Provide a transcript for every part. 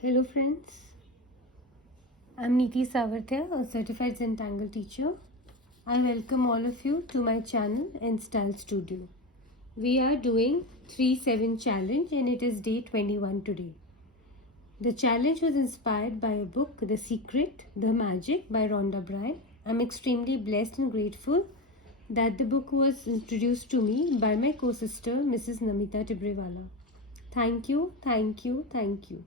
Hello friends, I'm Neeti Tibrewala, a certified Zentangle teacher. I welcome all of you to my channel Instilled Studio. We are doing 3-7 challenge and it is day 21 today. The challenge was inspired by a book, The Secret, The Magic by Rhonda Byrne. I'm extremely blessed and grateful that the book was introduced to me by my co-sister Mrs. Namita Tibrewala. Thank you, thank you, thank you.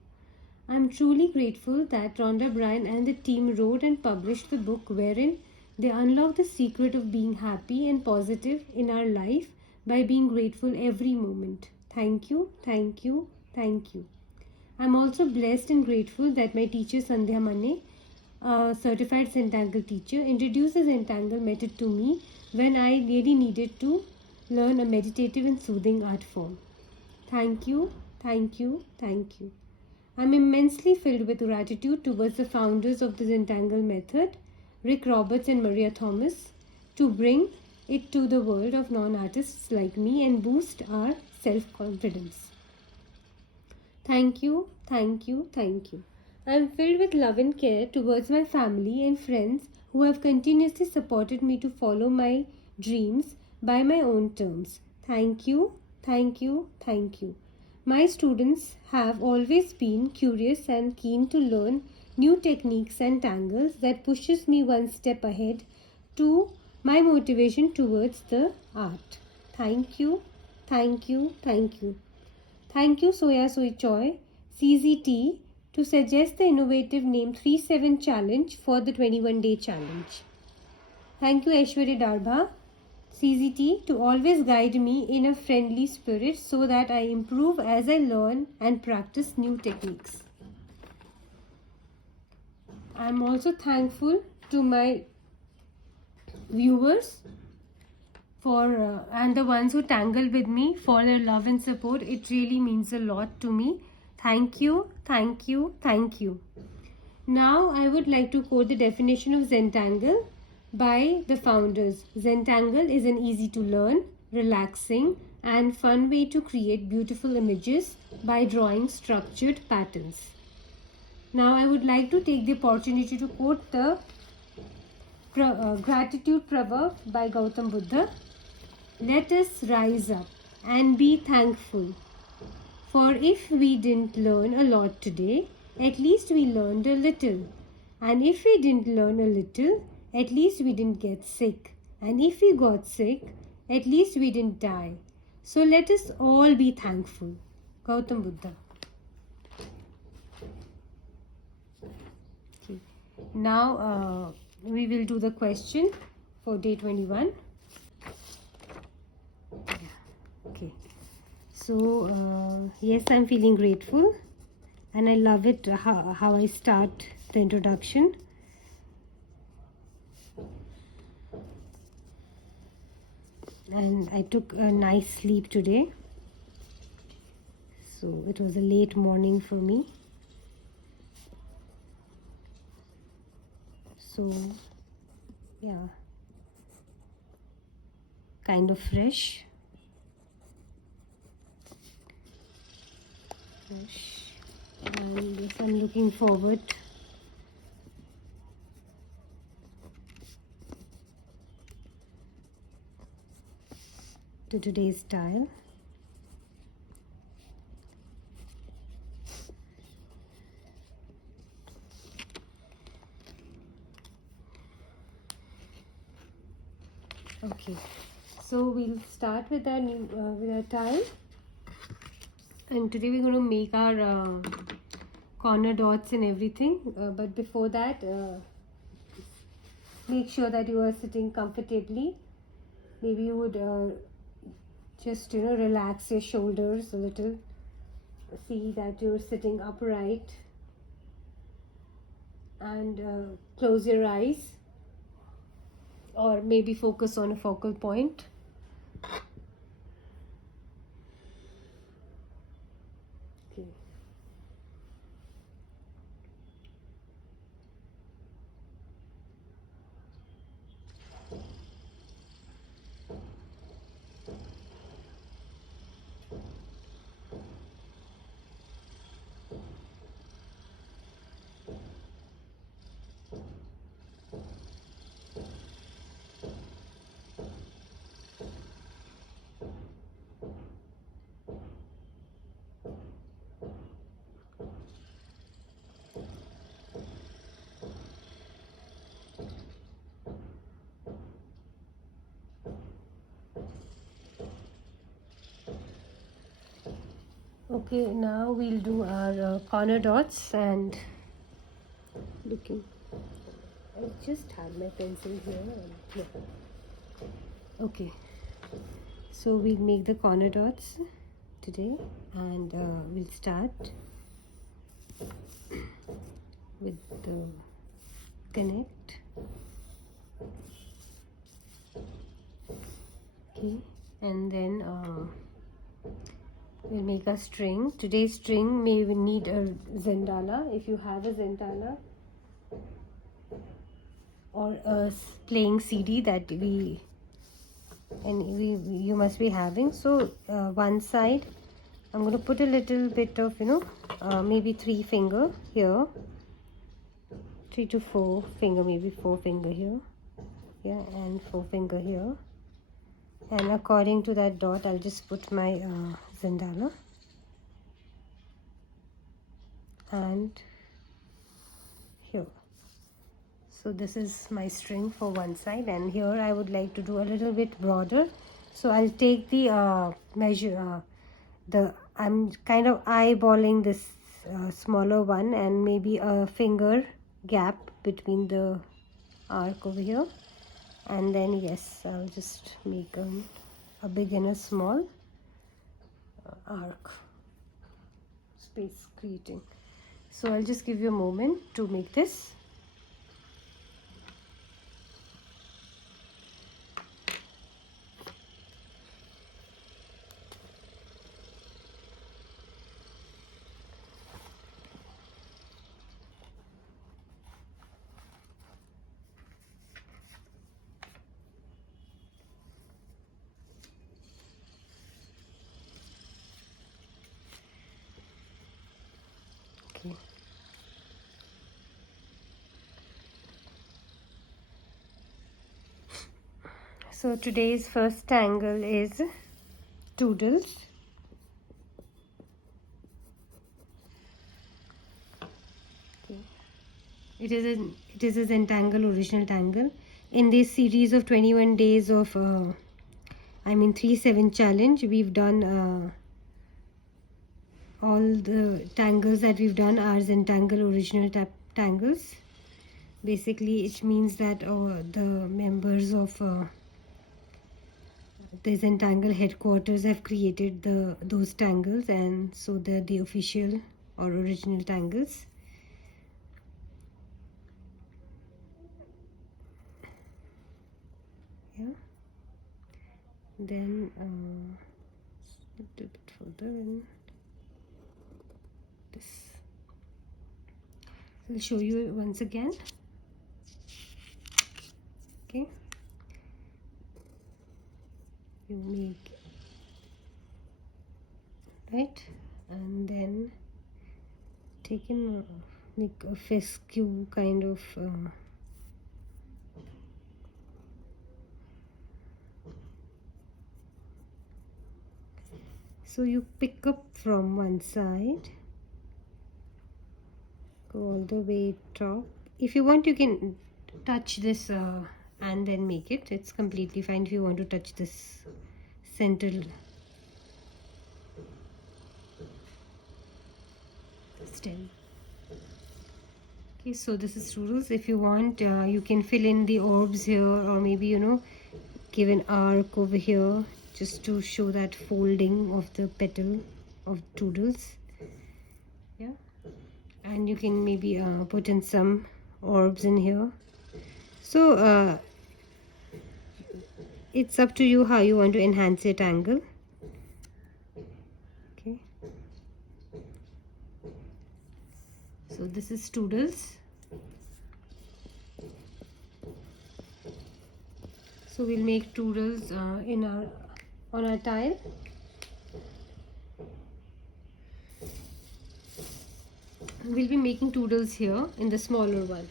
I'm truly grateful that Rhonda Byrne and the team wrote and published the book wherein they unlock the secret of being happy and positive in our life by being grateful every moment. Thank you, thank you, thank you. I'm also blessed and grateful that my teacher Sandhya Mane, a certified Zentangle teacher, introduced the Zentangle method to me when I really needed to learn a meditative and soothing art form. Thank you, thank you, thank you. I'm immensely filled with gratitude towards the founders of the Zentangle method, Rick Roberts and Maria Thomas, to bring it to the world of non-artists like me and boost our self-confidence. Thank you, thank you, thank you. I'm filled with love and care towards my family and friends who have continuously supported me to follow my dreams by my own terms. Thank you, thank you, thank you. My students have always been curious and keen to learn new techniques and tangles that pushes me one step ahead to my motivation towards the art. Thank you, thank you, thank you. Thank you Soya Sohee Choi, CZT, to suggest the innovative name 3-7 challenge for the 21-day challenge. Thank you Aishwarya Darbha, CZT, to always guide me in a friendly spirit so that I improve as I learn and practice new techniques. I am also thankful to my viewers for and the ones who tangle with me for their love and support. It really means a lot to me. Thank you, thank you, thank you. Now I would like to quote the definition of Zentangle by the founders. Zentangle is an easy to learn, relaxing and fun way to create beautiful images by drawing structured patterns. Now I would like to take the opportunity to quote the gratitude proverb by Gautam Buddha. Let us rise up and be thankful. For if we didn't learn a lot today, at least we learned a little. And if we didn't learn a little, at least we didn't get sick. And if we got sick, at least we didn't die. So let us all be thankful. Gautam Buddha. Okay. Now we will do the question for day 21. Okay. So yes, I'm feeling grateful and I love it how I start the introduction. And I took a nice sleep today. So it was a late morning for me. So yeah, kind of fresh. And yes, I'm looking forward to today's style. Okay, so we'll start with our new with our tile, and today we're going to make our corner dots and everything. But before that, make sure that you are sitting comfortably. Maybe you would just relax your shoulders a little. See that you're sitting upright, and close your eyes. Or maybe focus on a focal point. Okay. Okay, now we'll do our corner dots and looking. I just had my pencil here and yeah. Okay, so we'll make the corner dots today, and we'll start with the connect. Okay, and then we'll make a string. Today's string may need a Zendala. If you have a Zendala or a playing CD that you must be having. So one side I'm going to put a little bit of maybe 3 finger here, 3 to 4 finger, maybe 4 finger here, yeah, and 4 finger here, and according to that dot I'll just put my Zendala. And here, so this is my string for one side, and here I would like to do a little bit broader. So I'll take the measure, I'm kind of eyeballing this smaller one, and maybe a finger gap between the arc over here, and then yes, I'll just make a big and a small arc space creating. So I'll just give you a moment to make this. Okay. So today's first tangle is Toodles. Okay. It is a Zentangle original tangle. In this series of 21 days of 3/7 challenge, we've done all the tangles that we've done are Zentangle original tangles. Basically, it means that the members of the Zentangle headquarters have created those tangles, and so they're the official or original tangles. Yeah. Then a little bit further in this. I'll show you once again. Okay. You make right, and then make a fescue kind of so you pick up from one side, go all the way top. If you want, you can touch this and then make it. It's completely fine if you want to touch this central stem. Okay, so this is Toodles. If you want, you can fill in the orbs here, or maybe give an arc over here just to show that folding of the petal of Toodles. Yeah, and you can maybe put in some orbs in here. So it's up to you how you want to enhance your tangle. Okay, so this is Toodles. So we'll make Toodles on our tile. We'll be making Toodles here in the smaller one.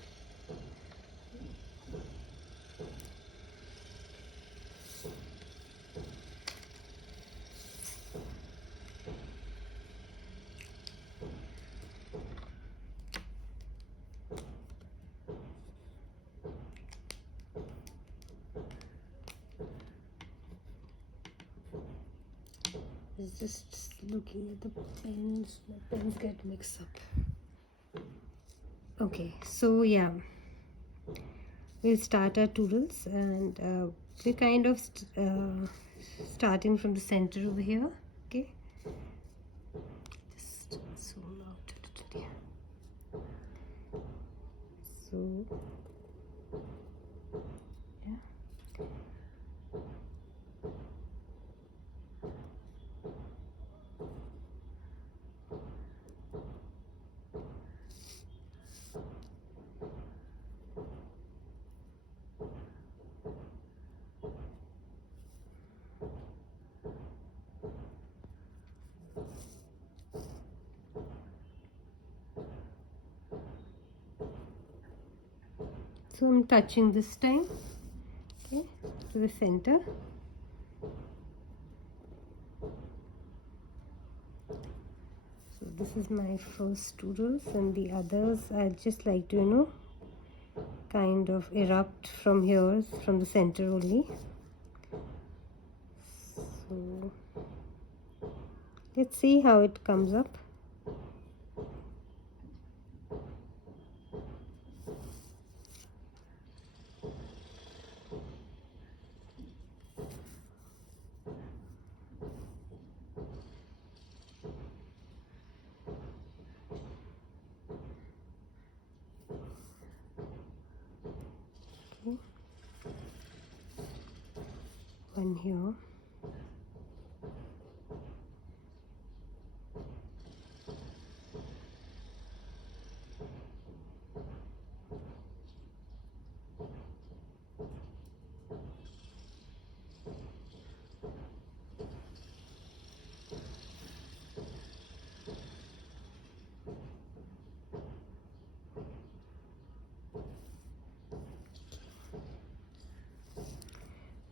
was just looking at the pens. My pens get mixed up. Okay, so yeah, we'll start our Toodles, and we're kind of starting from the center over here. Okay, just zoom out a little here. So yeah. So I'm touching this time, okay, to the center. So this is my first Toodles, and the others I'd just like to, kind of erupt from here, from the center only. So let's see how it comes up. Okay. One here.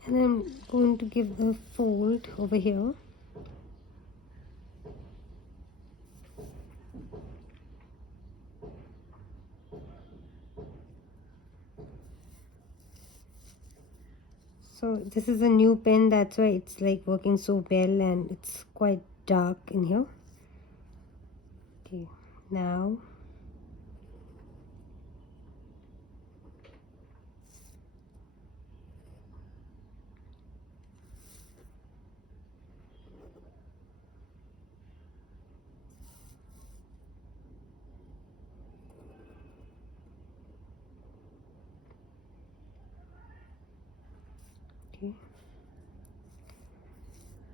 And I'm going to give a fold over here. So this is a new pen, that's why it's like working so well, and it's quite dark in here. Okay, now okay,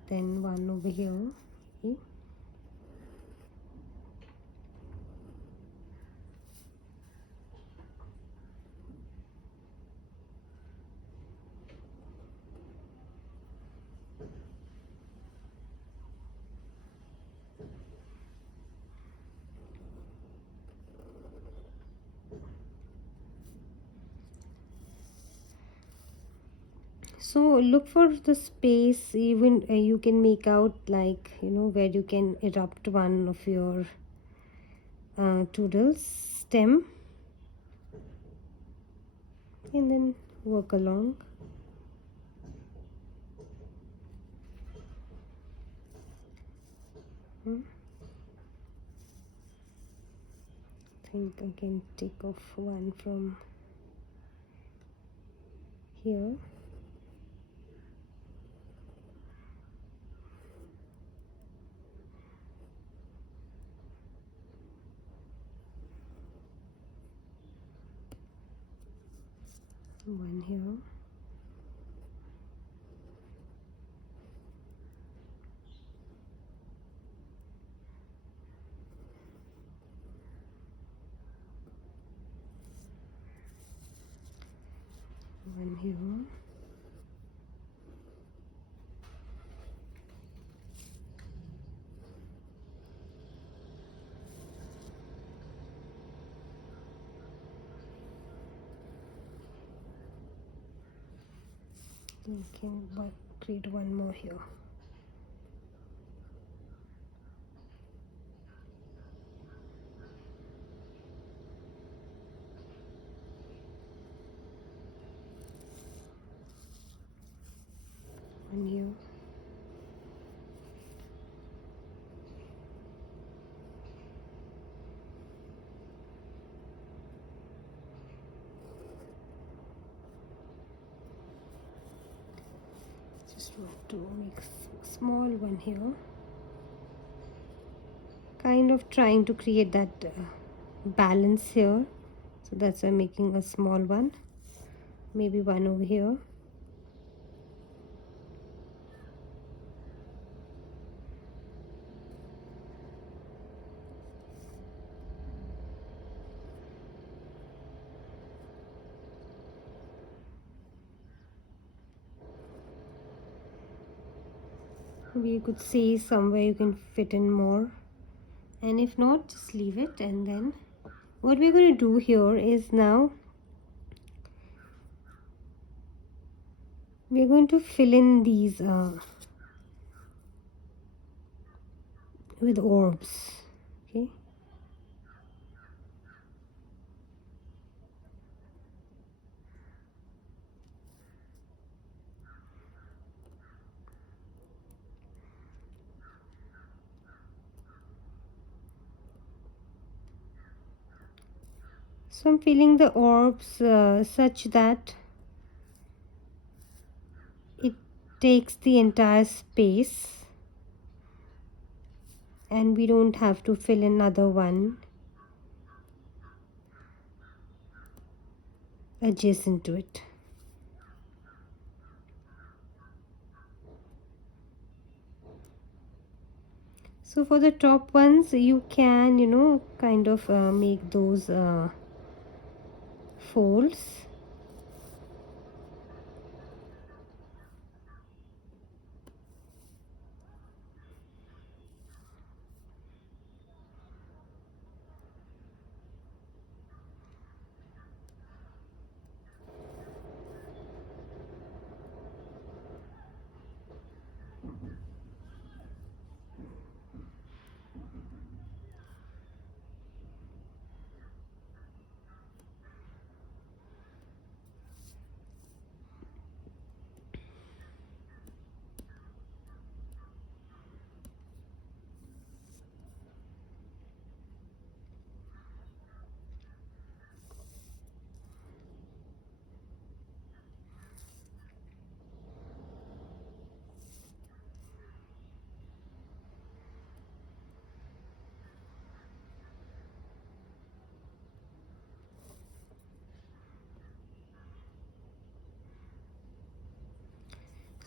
then one over here. Okay. So look for the space, even you can make out, like, where you can erupt one of your Toodles stem, and then work along. I think I can take off one from here. One here. One here. You can create one more here. One here. So to make a small one here, kind of trying to create that balance here, so that's why I'm making a small one, maybe one over here. You could see somewhere you can fit in more, and if not, just leave it. And then what we're going to do here is now we're going to fill in these with orbs. Okay, so I'm filling the orbs such that it takes the entire space, and we don't have to fill another one adjacent to it. So for the top ones, you can, kind of make those folds.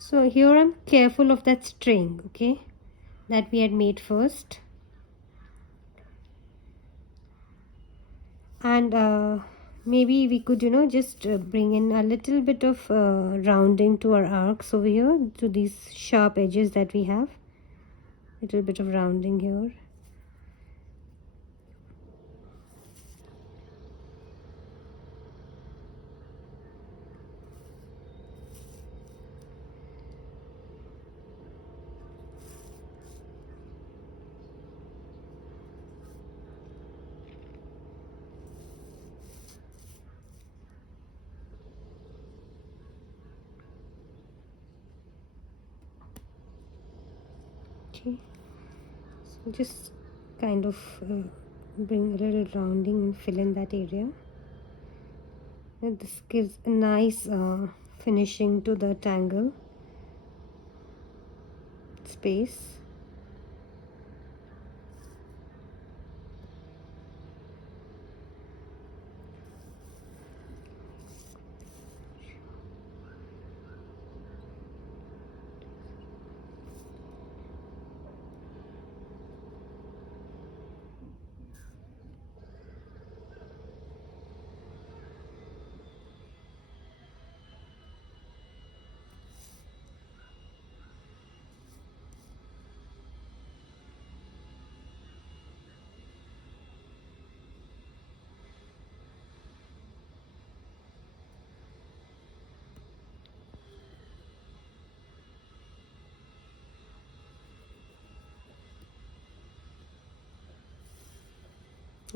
So here I'm careful of that string, okay, that we had made first. And maybe we could, just bring in a little bit of rounding to our arcs over here, to these sharp edges that we have. Little bit of rounding here. Okay, so just kind of bring a little rounding and fill in that area, and this gives a nice finishing to the tangle space.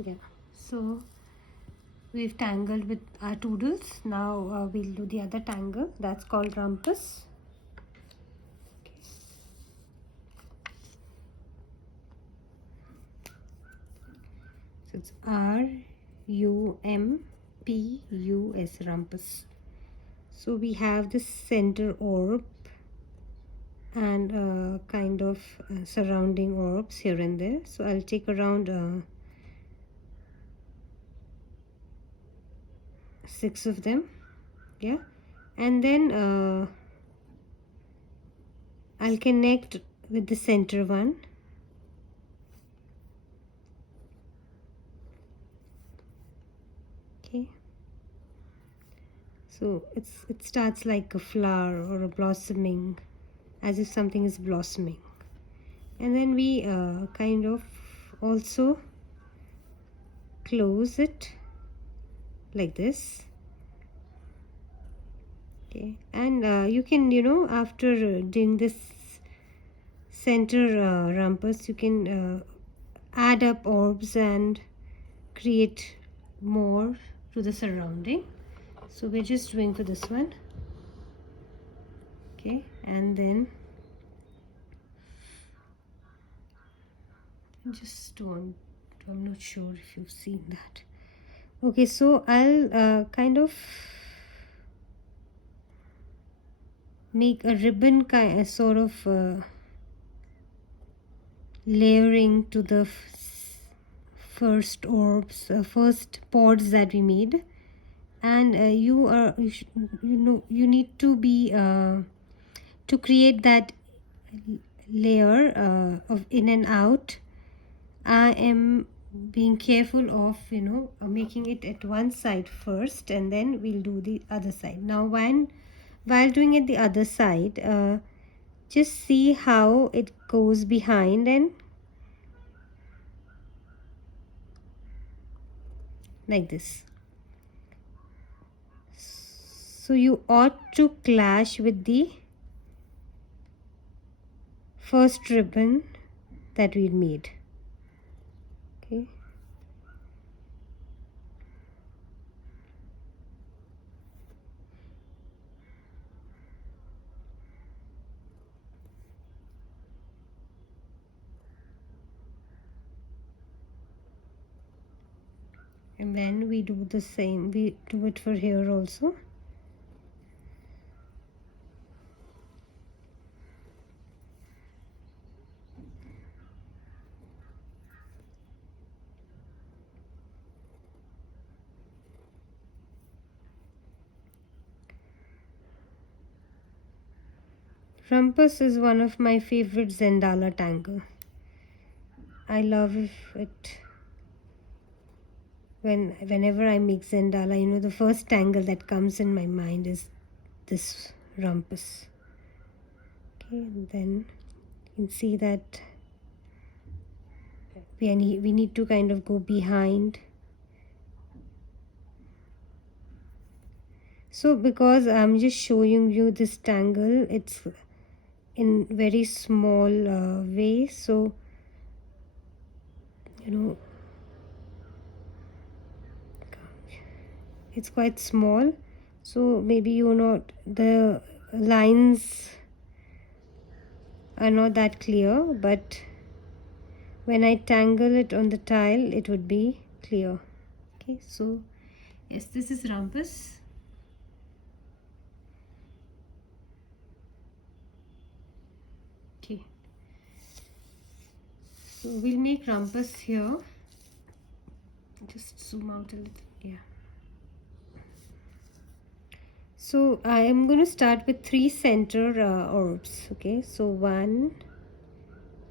Yeah, so we've tangled with our Toodles. Now we'll do the other tangle, that's called Rompus. So it's Rumpus, Rumpus. So we have the center orb and kind of surrounding orbs here and there. So I'll take around 6 of them, yeah, and then I'll connect with the center one. Okay, so it starts like a flower or a blossoming, as if something is blossoming, and then we kind of also close it like this. Okay, and you can, after doing this center rumpus, you can add up orbs and create more to the surrounding. So we're just doing for this one. Okay, and then I'm not sure if you've seen that. Okay, so I'll kind of make a ribbon sort of layering to the first orbs, first pods that we made, and you need to be to create that layer of in and out. I am being careful of making it at one side first, and then we'll do the other side. Now while doing it the other side, just see how it goes behind and like this. So you ought to clash with the first ribbon that we made. Okay. And then we do the same, we do it for here also. Rompus is one of my favorite Zendala tangle. I love it. Whenever I make Zendala, the first tangle that comes in my mind is this Rompus. Okay, and then you can see that we need to kind of go behind. So because I'm just showing you this tangle, it's in very small way, so it's quite small, so maybe the lines are not that clear, but when I tangle it on the tile it would be clear. Okay, so yes, this is Rompus. Okay, so we'll make Rompus here. Just zoom out a little. Yeah. So I am going to start with 3 center orbs. Okay, so 1,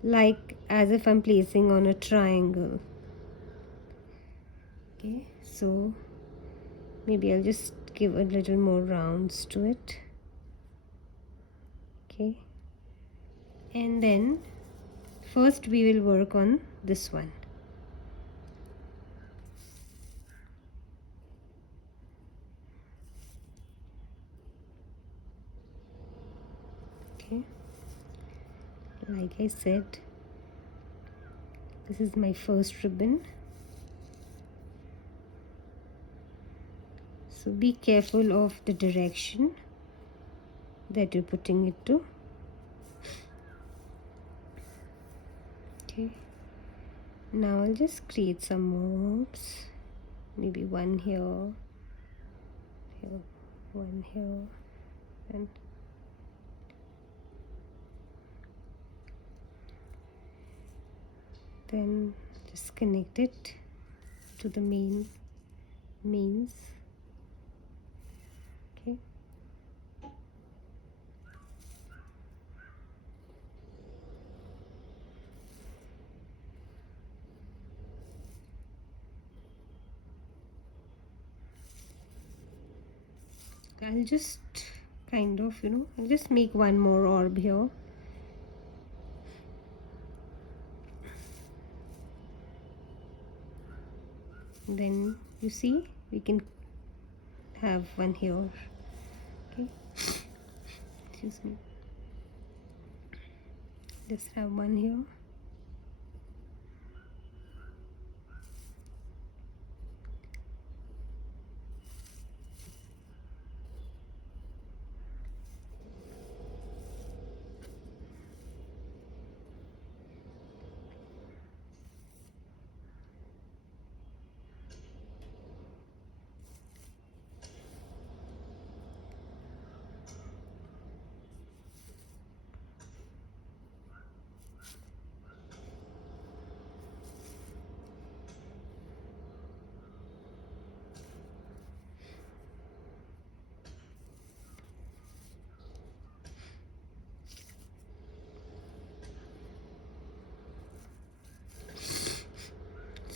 like as if I'm placing on a triangle. Okay, so maybe I'll just give a little more rounds to it. Okay, and then first we will work on this one. Okay, like I said, this is my first ribbon. So be careful of the direction that you're putting it to. Okay, now I'll just create some more orbs. Maybe one here, one here, and then just connect it to the mains. Okay. I'll just kind of, I'll just make one more orb here. Then you see we can have one here. Okay, excuse me, just have one here.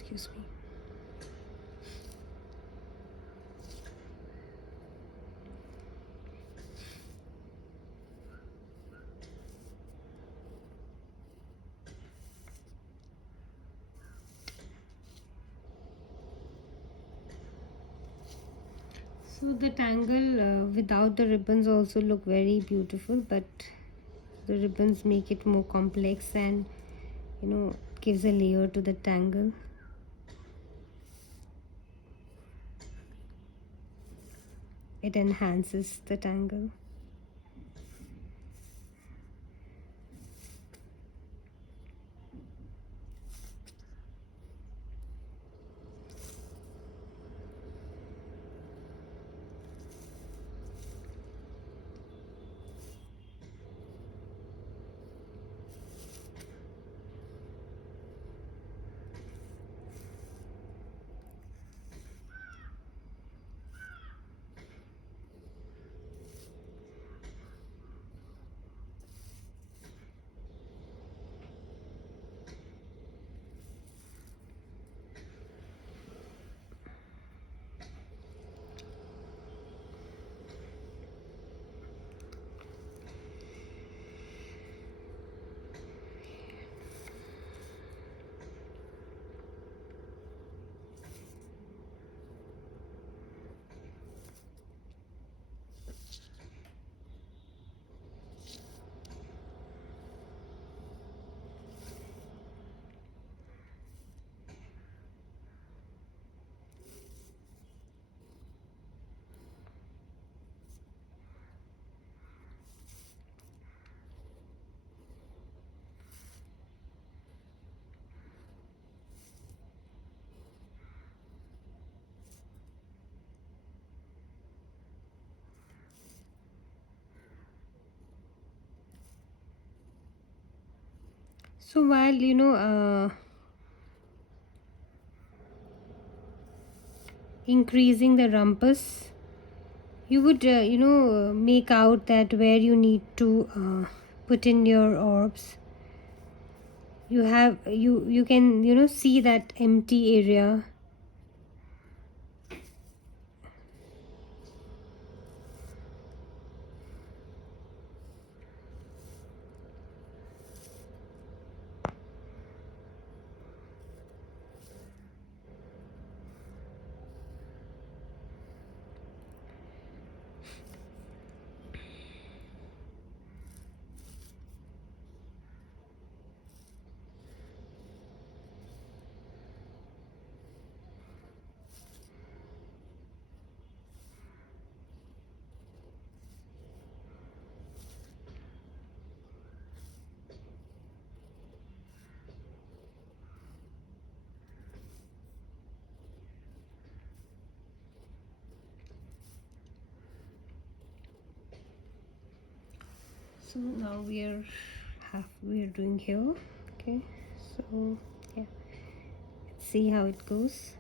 Excuse me. So the tangle without the ribbons also look very beautiful, but the ribbons make it more complex and gives a layer to the tangle. It enhances the tangle. So while increasing the rumpus, you would make out that where you need to put in your orbs, you can see that empty area. So now we are doing here. Okay, so yeah. Let's see how it goes.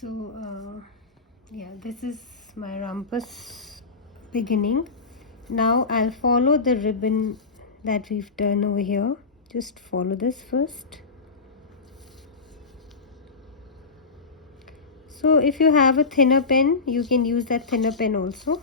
So yeah, this is my Rompus beginning. Now I'll follow the ribbon that we've done over here. Just follow this first. So if you have a thinner pen, you can use that thinner pen also.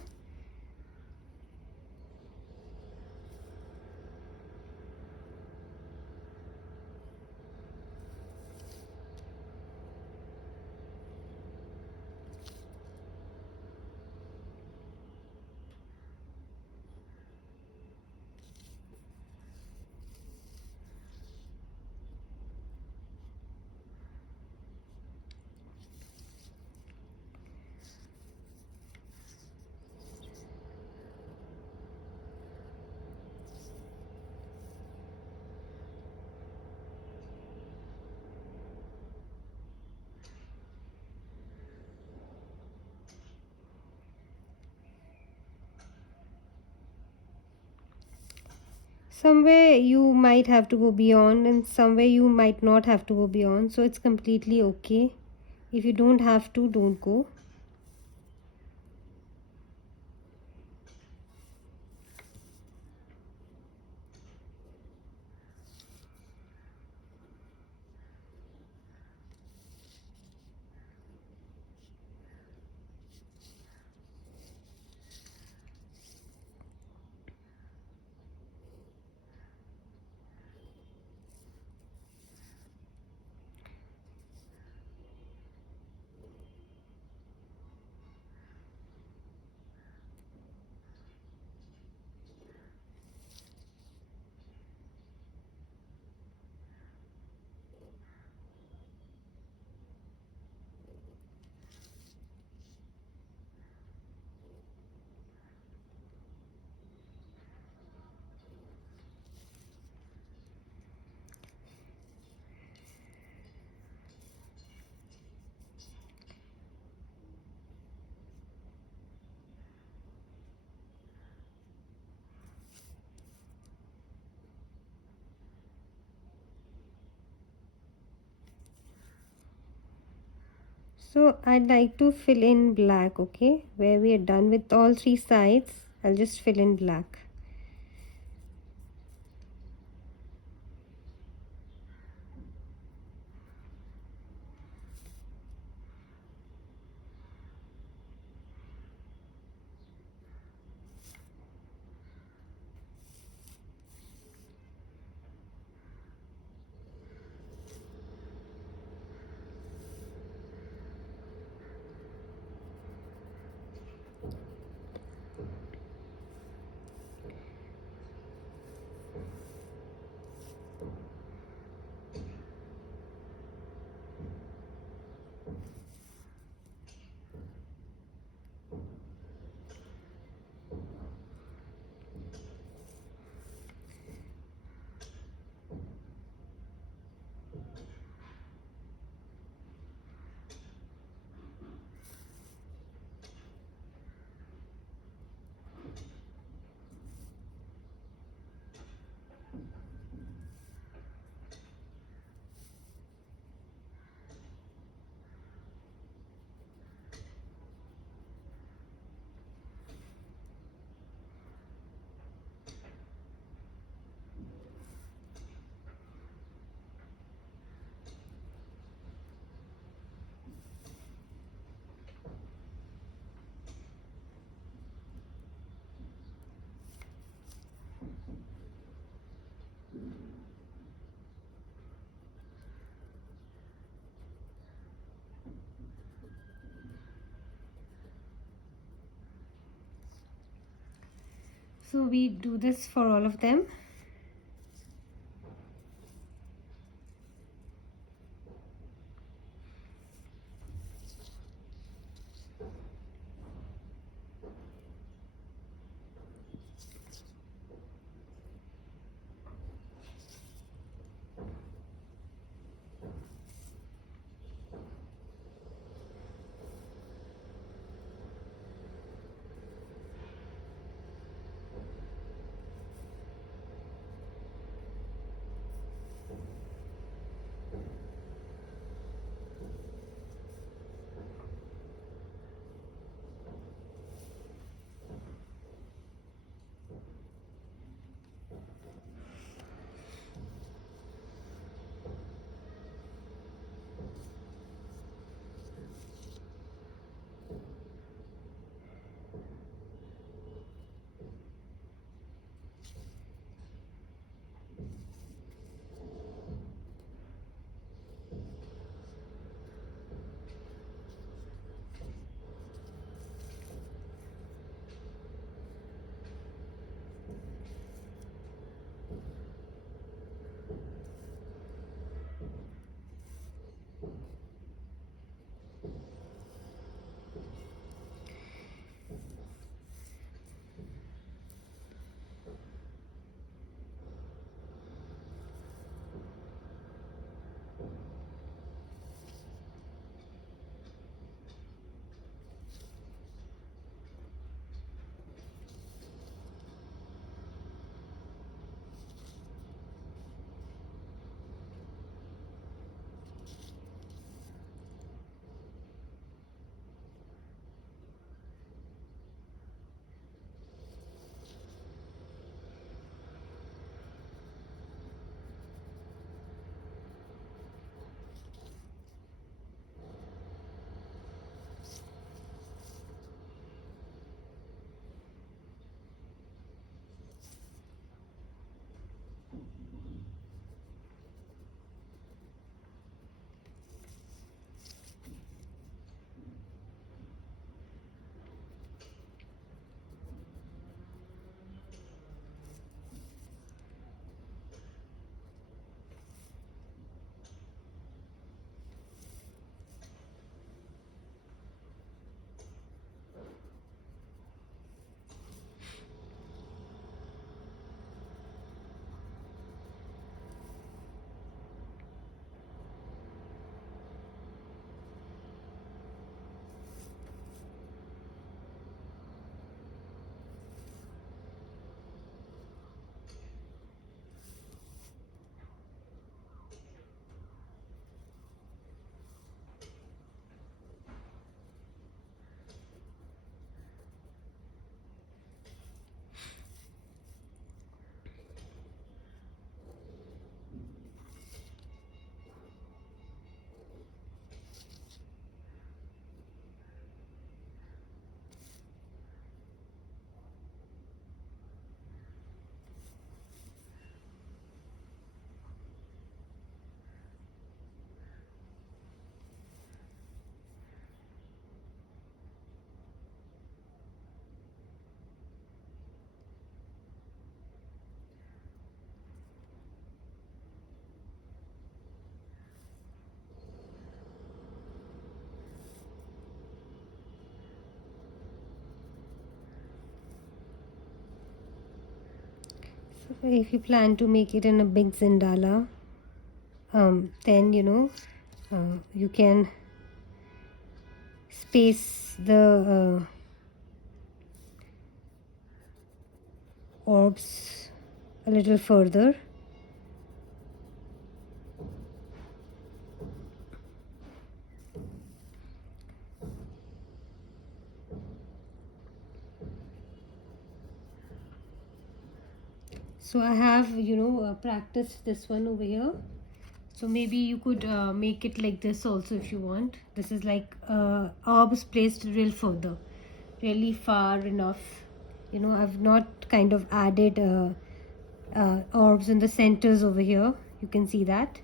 Somewhere you might have to go beyond and somewhere you might not have to go beyond. So it's completely okay. If you don't have to, don't go. So I'd like to fill in black, okay? Where we are done with all three sides, I'll just fill in black. So we do this for all of them. If you plan to make it in a big zindala, then you can space the orbs a little further. So I have practiced this one over here. So maybe you could make it like this also if you want. This is like orbs placed real further, really far enough. I've not kind of added orbs in the centers over here. You can see that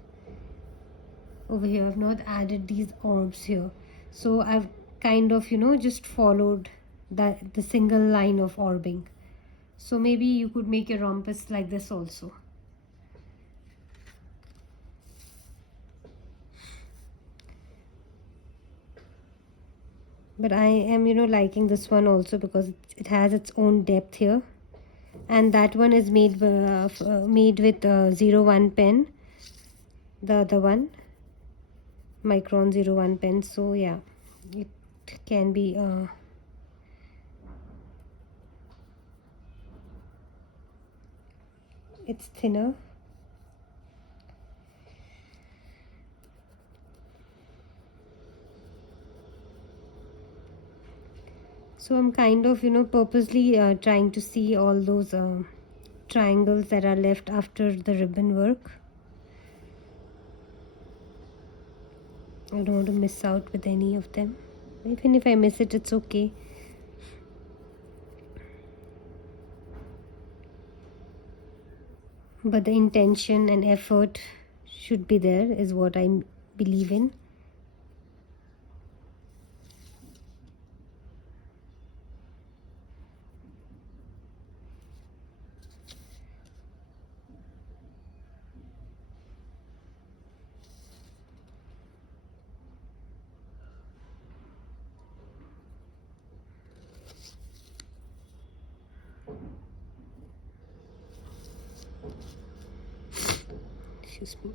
over here I've not added these orbs here. So I've kind of just followed the single line of orbing So maybe you could make your rompus like this also. But I am, liking this one also because it has its own depth here. And that one is made with 01 pen. The other one, Micron 01 pen. So yeah, it can be it's thinner. So I'm kind of, purposely trying to see all those triangles that are left after the ribbon work. I don't want to miss out with any of them. Even if I miss it, it's okay. But the intention and effort should be there, is what I believe in. Excuse me.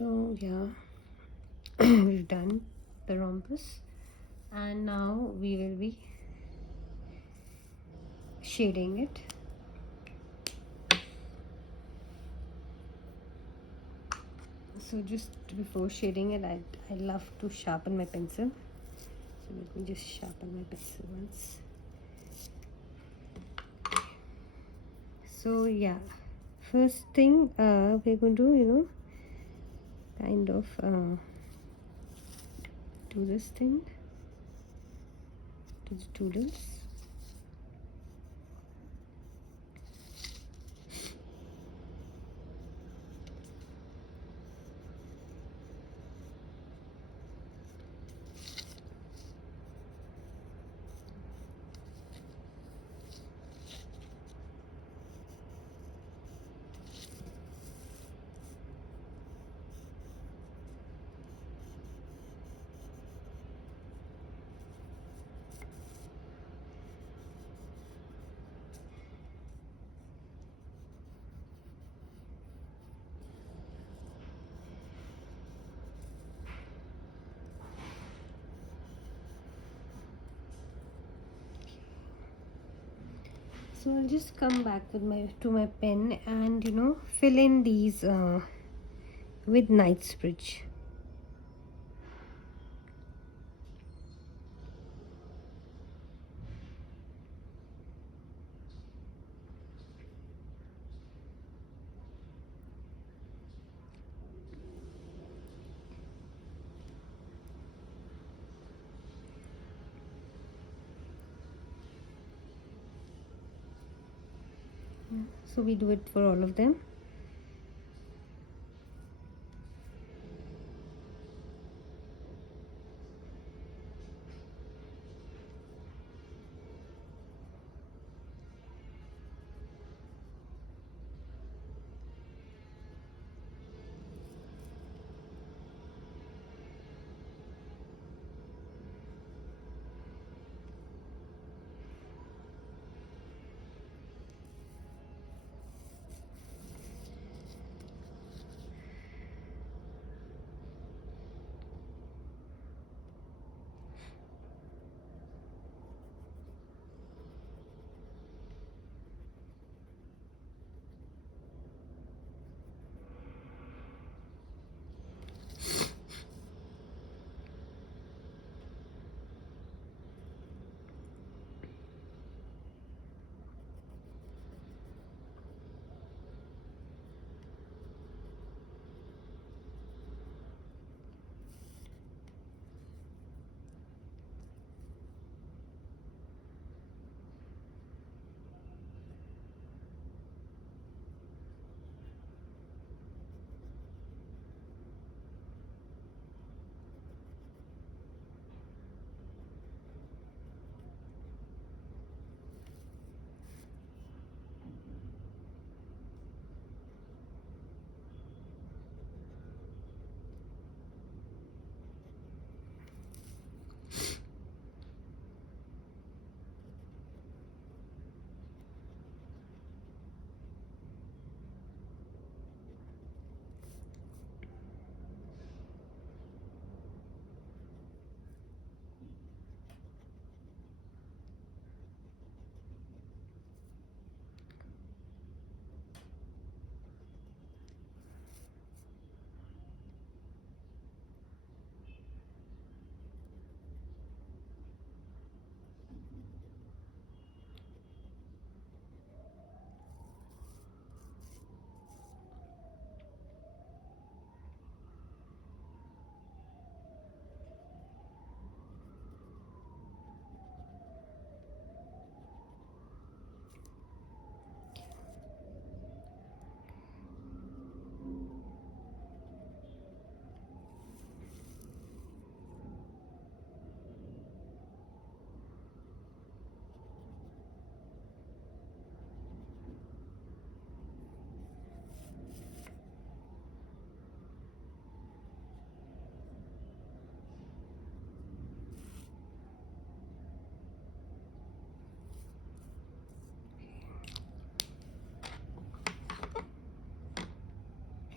So yeah, we've done the rompus, and now we will be shading it. So just before shading it, I love to sharpen my pencil. So let me just sharpen my pencil once. So yeah, first thing we're going to kind of do this thing to the Toodles. So I'll just come back with my pen and fill in these with Knightsbridge. So we do it for all of them.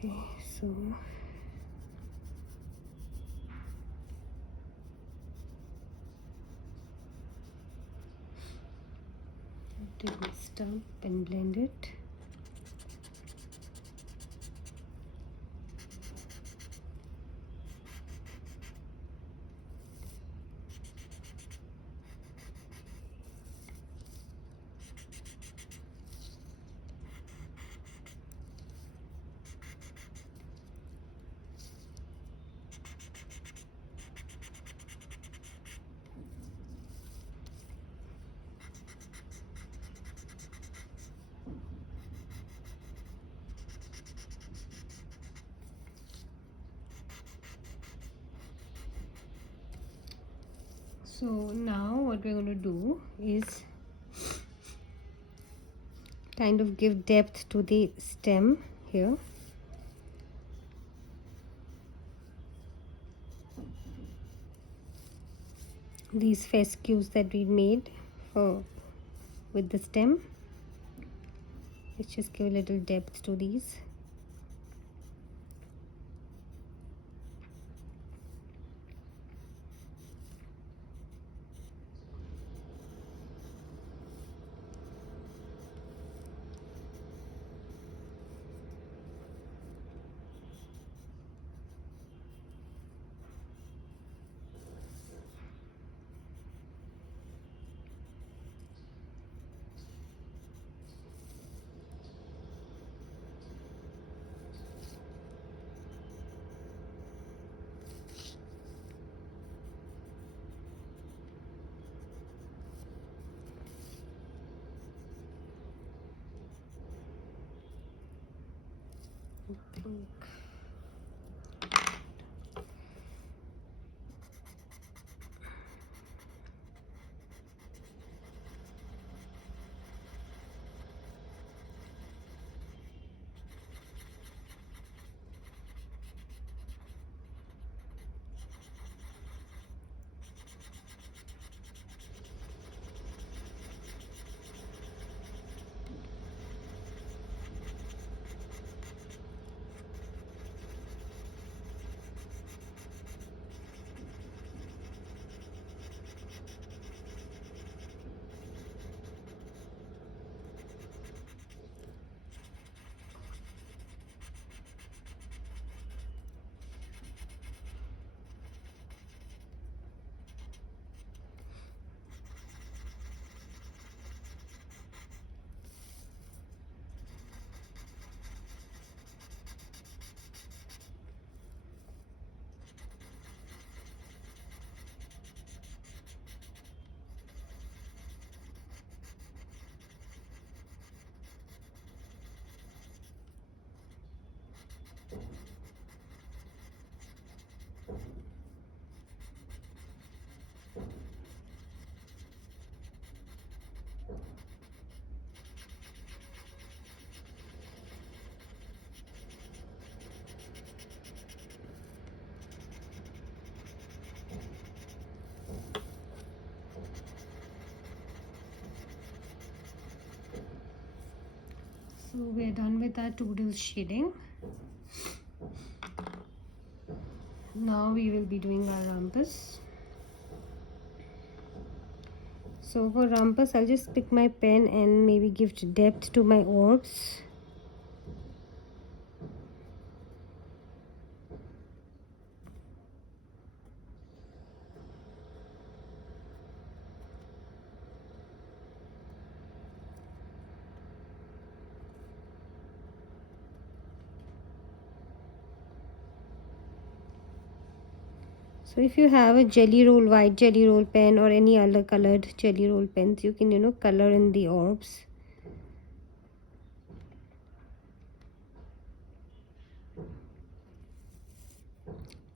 Okay, so take my stump and blend it. So now what we're going to do is kind of give depth to the stem here. These fescues that we made with the stem, let's just give a little depth to these. So we're done with our Toodles shading. Now we will be doing our Rompus. So for Rompus, I'll just pick my pen and maybe give depth to my orbs. So if you have a jelly roll, white jelly roll pen or any other colored jelly roll pens, you can, color in the orbs.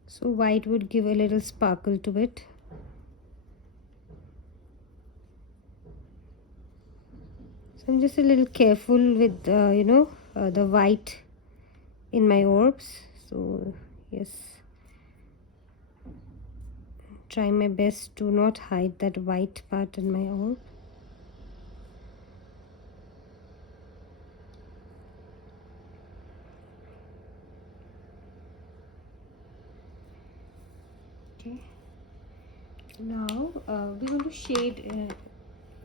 So white would give a little sparkle to it. So I'm just a little careful with, the white in my orbs. So yes. Try my best to not hide that white part in my orb. Okay. Now we're going to shade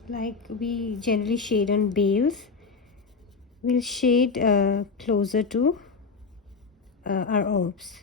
like we generally shade on bales, we'll shade closer to our orbs.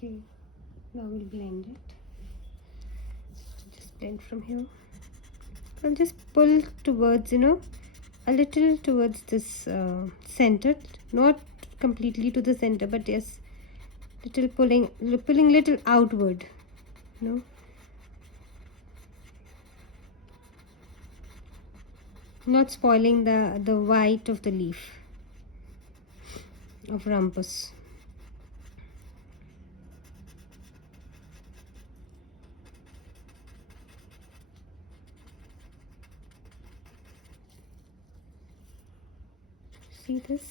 Okay, now we'll blend it. Just blend from here. I'll just pull towards, a little towards this center, not completely to the center, but yes, little pulling little outward, not spoiling the white of the leaf of Rompus. See this?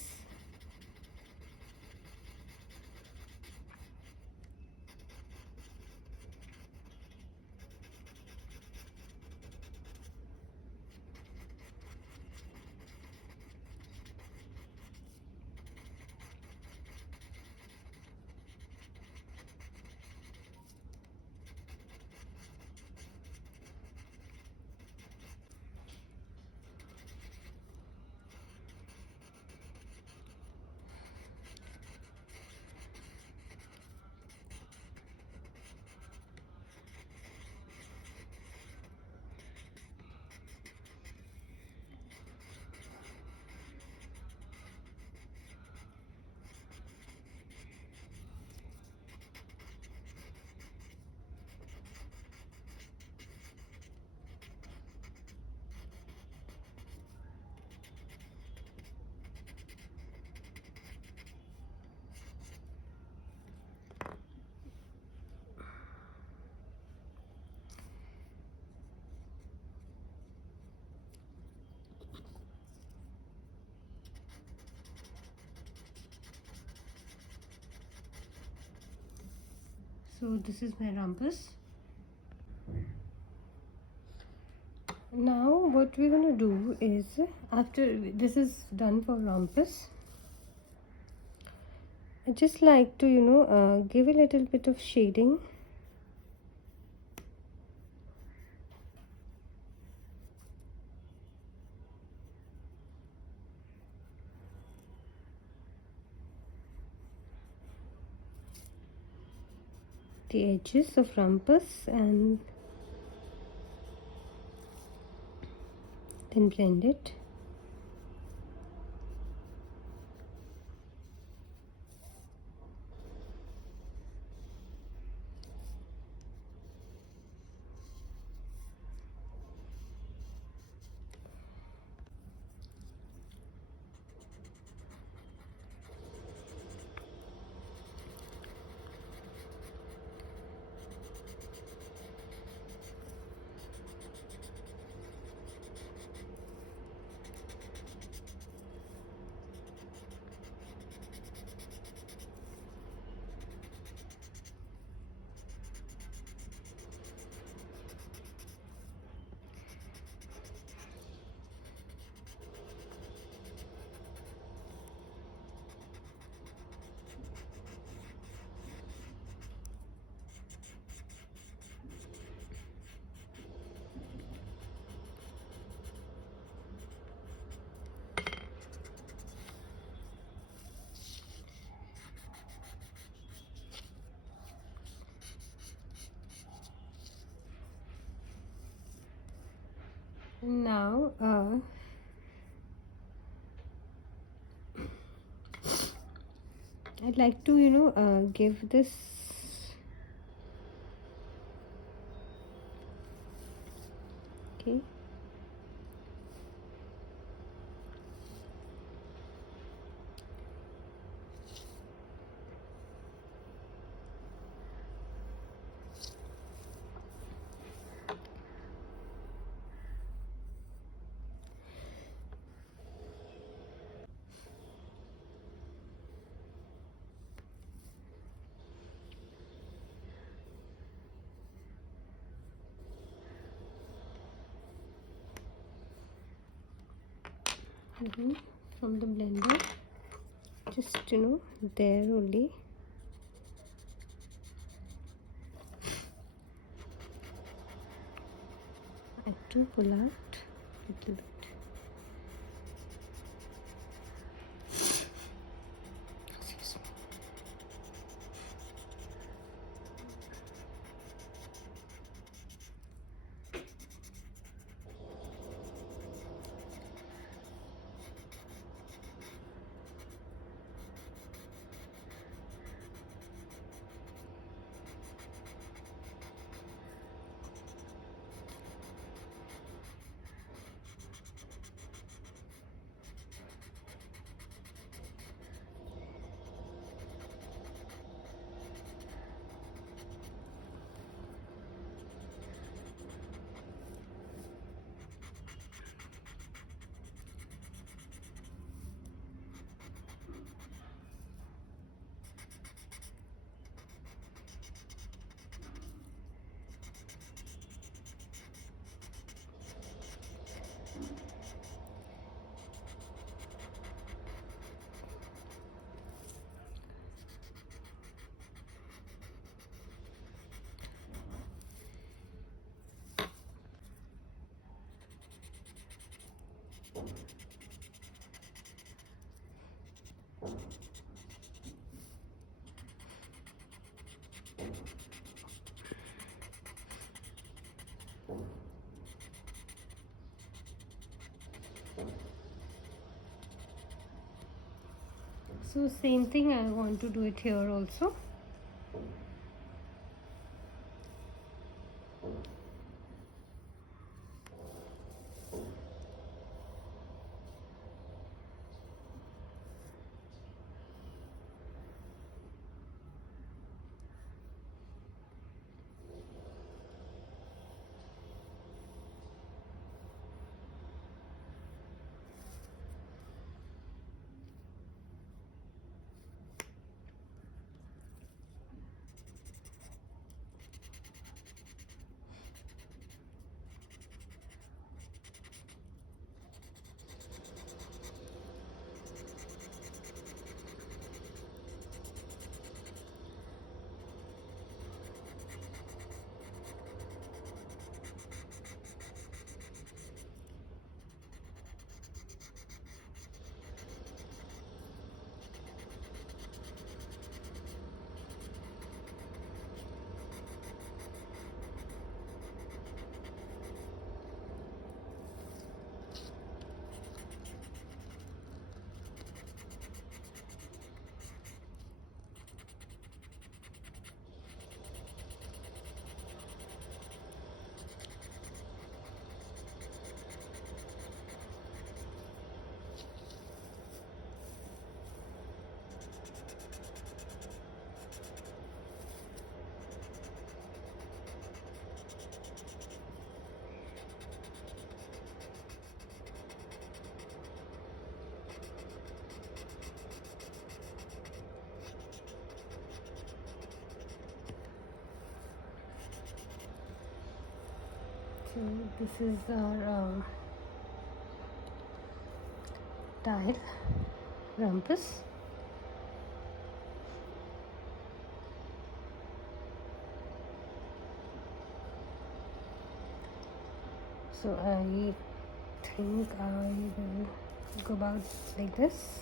So this is my Rompus. Now what we're gonna do is, after this is done for Rompus, I just like to give a little bit of shading. The edges of Rompus and then blend it. Now I'd like to give this Okay. From the blender, just there only. I have to pull out a little bit. Excuse me. So same thing, I want to do it here also. So this is our tile Rompus. So I think I will go about like this.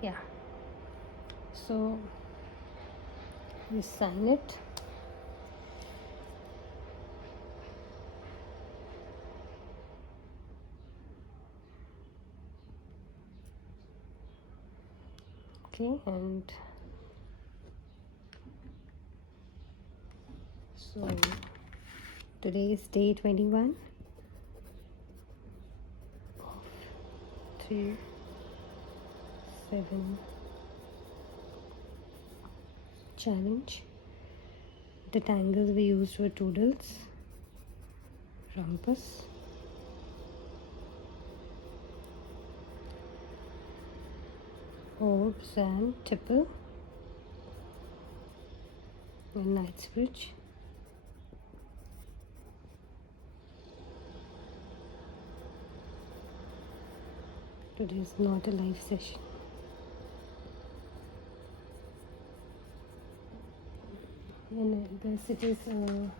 Yeah. So we sign it. Okay, and so today is day 21. 3, 7 challenge. The tangles we used were Toodles, Rompus, Orbs and Tipple, and Knightsbridge. Today is not a live session. And thus it is a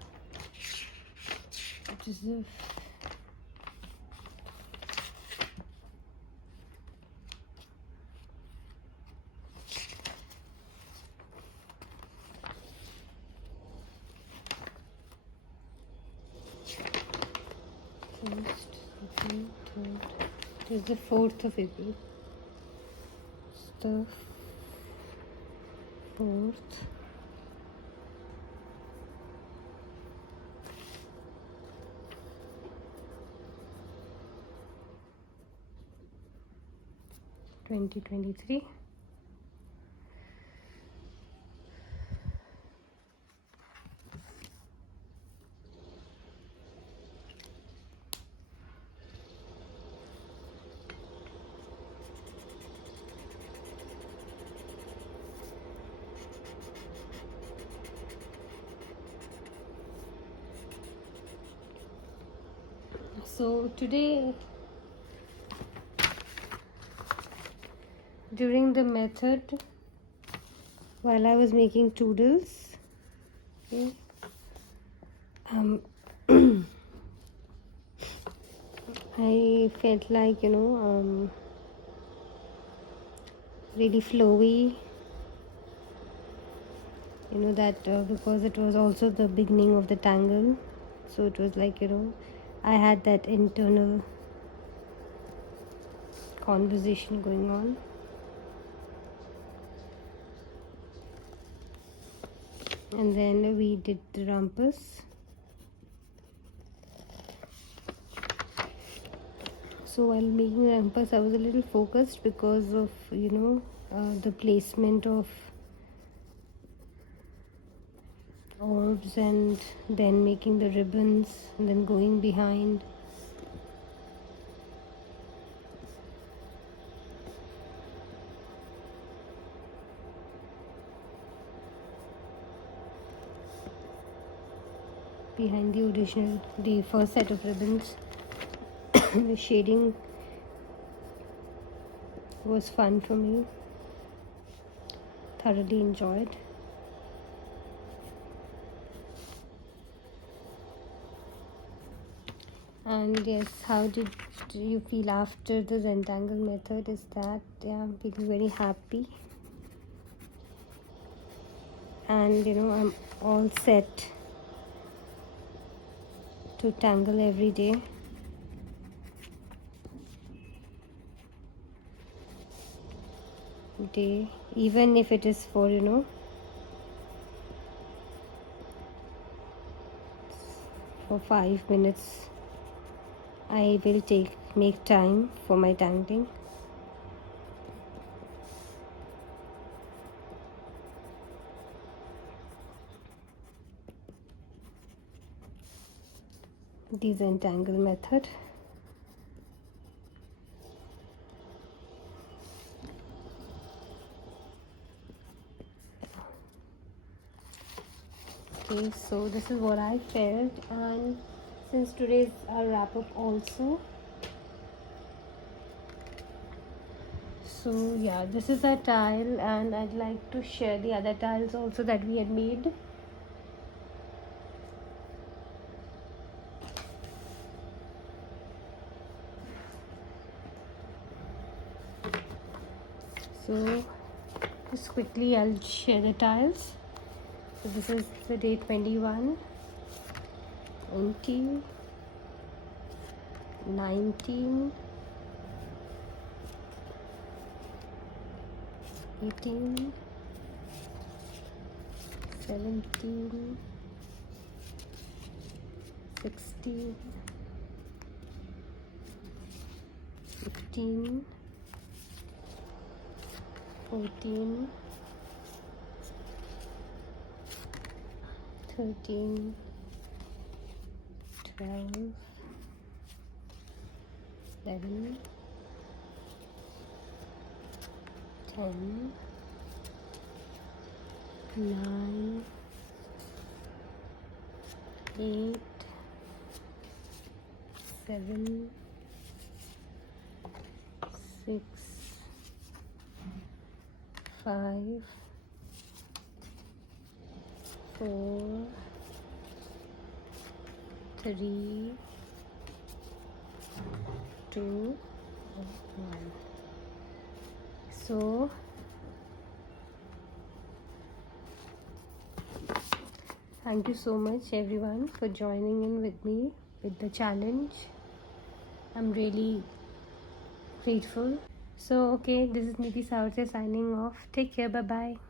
first, second, third. It is the 4th of April. It's the 4th. (2023). So today, during the method, while I was making Toodles, okay, I felt like, really flowy, that because it was also the beginning of the tangle, so it was like, I had that internal conversation going on. And then we did the Rompus. So while making Rompus, I was a little focused because of, the placement of orbs, and then making the ribbons, and then going behind. Behind the first set of ribbons. The shading was fun for me. Thoroughly enjoyed. And yes, how did you feel after the Zentangle method? Is that I'm feeling very happy, and I'm all set to tangle every day. Even if it is for for 5 minutes, I will make time for my tangling. The Zentangle method. Okay, so this is what I felt, and since today is our wrap up also, so yeah, this is our tile, and I'd like to share the other tiles also that we had made. So just quickly I'll share the tiles. So this is the day 21, 20, 19, 18, 17, 16, 15, 14, 13, 12, 11, 10, 9, 8, 7, 6, 5, 4, 3, 2, 1. So thank you so much everyone for joining in with me with the challenge. I'm really grateful. So okay, this is Neeti Tibrewala signing off. Take care. Bye bye.